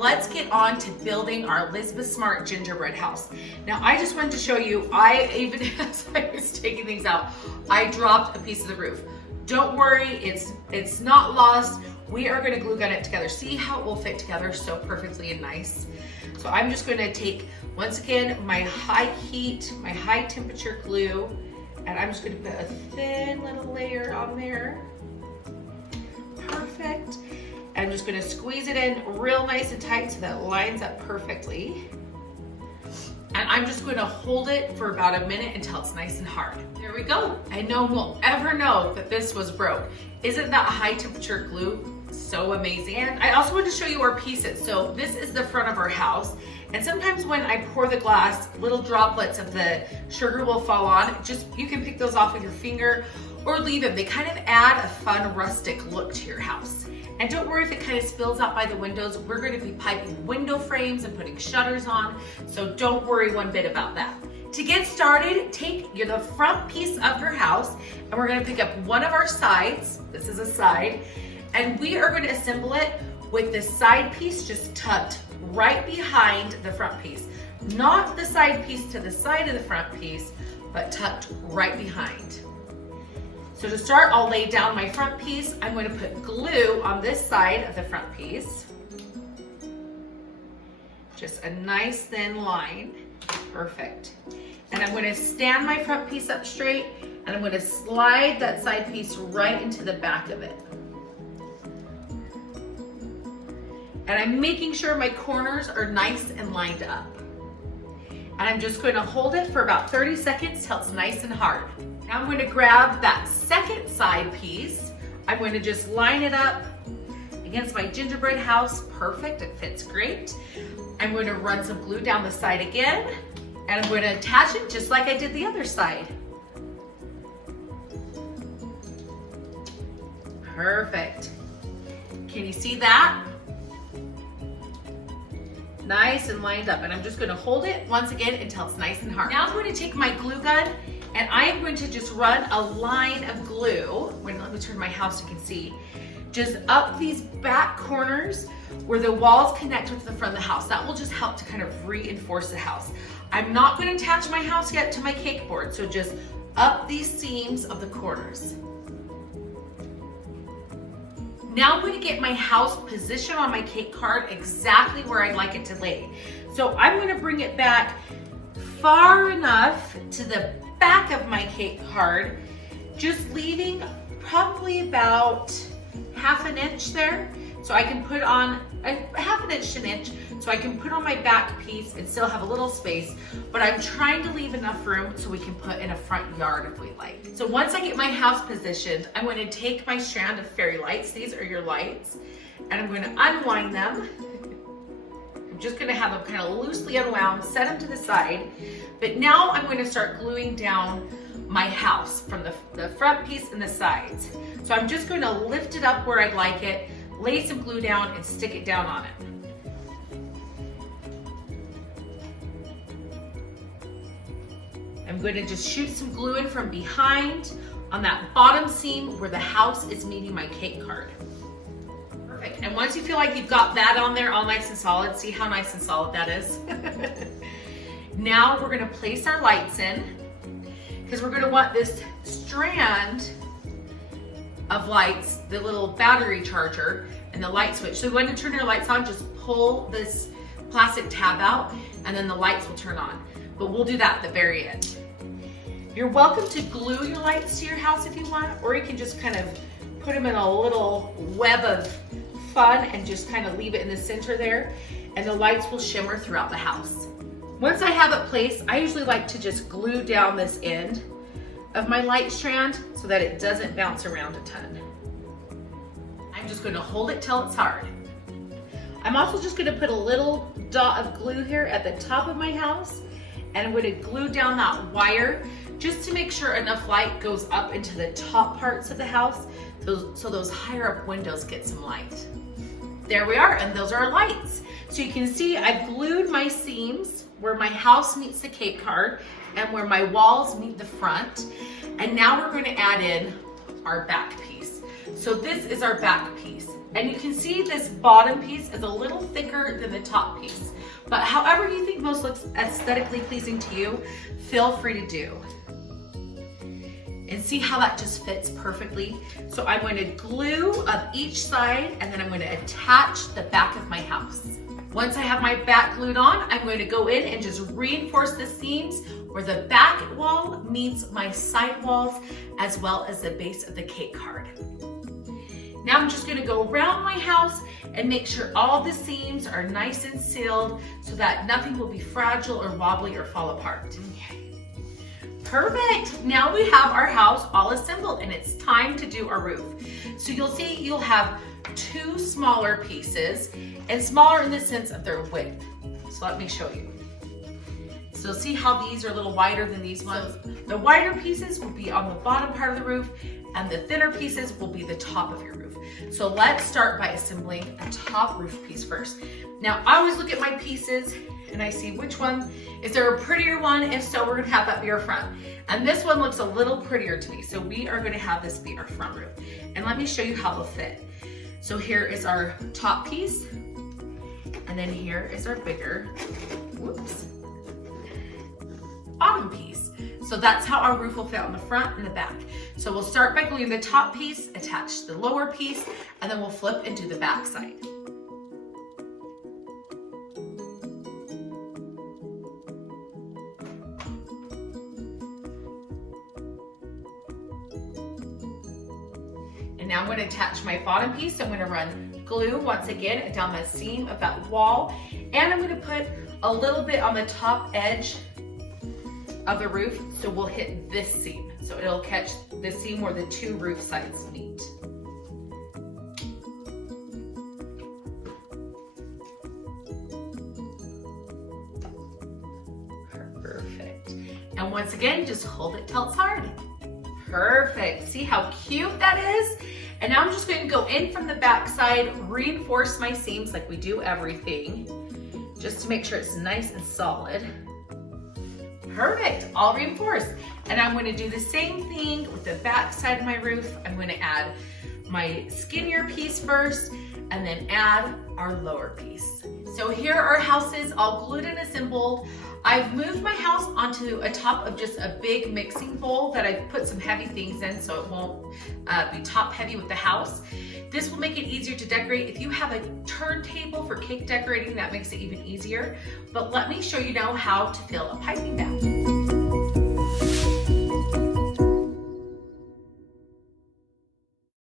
let's get on to building our Elizabeth Smart gingerbread house. Now, I just wanted to show you, I even, as I was taking things out, I dropped a piece of the roof. Don't worry, it's not lost. We are gonna glue gun it together. See how it will fit together so perfectly and nice. So I'm just gonna take, once again, my high heat, my high temperature glue, and I'm just gonna put a thin little layer on there. Perfect. I'm just gonna squeeze it in real nice and tight so that it lines up perfectly. And I'm just gonna hold it for about a minute until it's nice and hard. There we go. And no one will ever know that this was broke. Isn't that high temperature glue so amazing? And I also want to show you our pieces. So this is the front of our house. And sometimes when I pour the glass, little droplets of the sugar will fall on. Just, you can pick those off with your finger or leave them. They kind of add a fun rustic look to your house. And don't worry if it kind of spills out by the windows. We're going to be piping window frames and putting shutters on, so don't worry one bit about that. To get started, take the front piece of your house and we're going to pick up one of our sides. This is a side. And we are going to assemble it with the side piece just tucked right behind the front piece. Not the side piece to the side of the front piece, but tucked right behind. So to start, I'll lay down my front piece. I'm going to put glue on this side of the front piece. Just a nice thin line. Perfect. And I'm going to stand my front piece up straight and I'm going to slide that side piece right into the back of it. And I'm making sure my corners are nice and lined up. And I'm just going to hold it for about 30 seconds till it's nice and hard. Now I'm going to grab that second side piece. I'm going to just line it up against my gingerbread house. Perfect, it fits great. I'm going to run some glue down the side again, and I'm going to attach it just like I did the other side. Perfect. Can you see that? Nice and lined up, and I'm just going to hold it once again until it's nice and hard. Now I'm going to take my glue gun and I am going to just run a line of glue. Let me turn my house so you can see. Just up these back corners where the walls connect with the front of the house. That will just help to kind of reinforce the house. I'm not going to attach my house yet to my cake board, so just up these seams of the corners. Now I'm going to get my house positioned on my cake card exactly where I'd like it to lay. So I'm going to bring it back far enough to the back of my cake card, just leaving probably about half an inch there. So I can put on a half an inch to an inch, so I can put on my back piece and still have a little space, but I'm trying to leave enough room so we can put in a front yard if we like. So once I get my house positioned, I'm going to take my strand of fairy lights, these are your lights, and I'm going to unwind them. I'm just going to have them kind of loosely unwound, set them to the side, but now I'm going to start gluing down my house from the front piece and the sides. So I'm just going to lift it up where I'd like it, lay some glue down and stick it down on it. I'm going to just shoot some glue in from behind on that bottom seam where the house is meeting my cake card. Perfect. And once you feel like you've got that on there all nice and solid, see how nice and solid that is? Now we're going to place our lights in because we're going to want this strand of lights, the little battery charger and the light switch. So when you turn your lights on, just pull this plastic tab out and then the lights will turn on. But we'll do that at the very end. You're welcome to glue your lights to your house if you want, or you can just kind of put them in a little web of fun and just kind of leave it in the center there, and the lights will shimmer throughout the house. Once I have it placed, I usually like to just glue down this end of my light strand so that it doesn't bounce around a ton. I'm just going to hold it till it's hard. I'm also just going to put a little dot of glue here at the top of my house, and I'm going to glue down that wire just to make sure enough light goes up into the top parts of the house so those higher up windows get some light. There we are, and those are our lights. So you can see I've glued my seams where my house meets the cake card and where my walls meet the front. And now we're going to add in our back piece. So this is our back piece. And you can see this bottom piece is a little thicker than the top piece. But however you think most looks aesthetically pleasing to you, feel free to do. And see how that just fits perfectly? So I'm going to glue up each side, and then I'm going to attach the back of my house. Once I have my back glued on, I'm going to go in and just reinforce the seams where the back wall meets my side walls, as well as the base of the cake card. Now I'm just gonna go around my house and make sure all the seams are nice and sealed so that nothing will be fragile or wobbly or fall apart. Okay. Perfect. Now we have our house all assembled and it's time to do our roof. So you'll see you'll have two smaller pieces, and smaller in the sense of their width. So let me show you. So see how these are a little wider than these ones? The wider pieces will be on the bottom part of the roof, and the thinner pieces will be the top of your roof. So let's start by assembling a top roof piece first. Now I always look at my pieces and I see which one, is there a prettier one? If so, we're gonna have that be our front. And this one looks a little prettier to me. So we are gonna have this be our front roof. And let me show you how they'll fit. So here is our top piece, and then here is our bigger, bottom piece. So that's how our roof will fit on the front and the back. So we'll start by gluing the top piece, attach the lower piece, and then we'll flip and do the back side. And now I'm going to attach my bottom piece. I'm going to run glue once again down the seam of that wall, and I'm going to put a little bit on the top edge of the roof, so we'll hit this seam. So it'll catch the seam where the two roof sides meet. Perfect. And once again, just hold it till it's hard. Perfect. See how cute that is? And now I'm just going to go in from the back side, reinforce my seams like we do everything, just to make sure it's nice and solid. Perfect, all reinforced. And I'm going to do the same thing with the back side of my roof. I'm going to add my skinnier piece first, and then add our lower piece. So here our house is all glued and assembled. I've moved my house onto a top of just a big mixing bowl that I put some heavy things in so it won't be top heavy with the house. This will make it easier to decorate. If you have a turntable for cake decorating, that makes it even easier. But let me show you now how to fill a piping bag.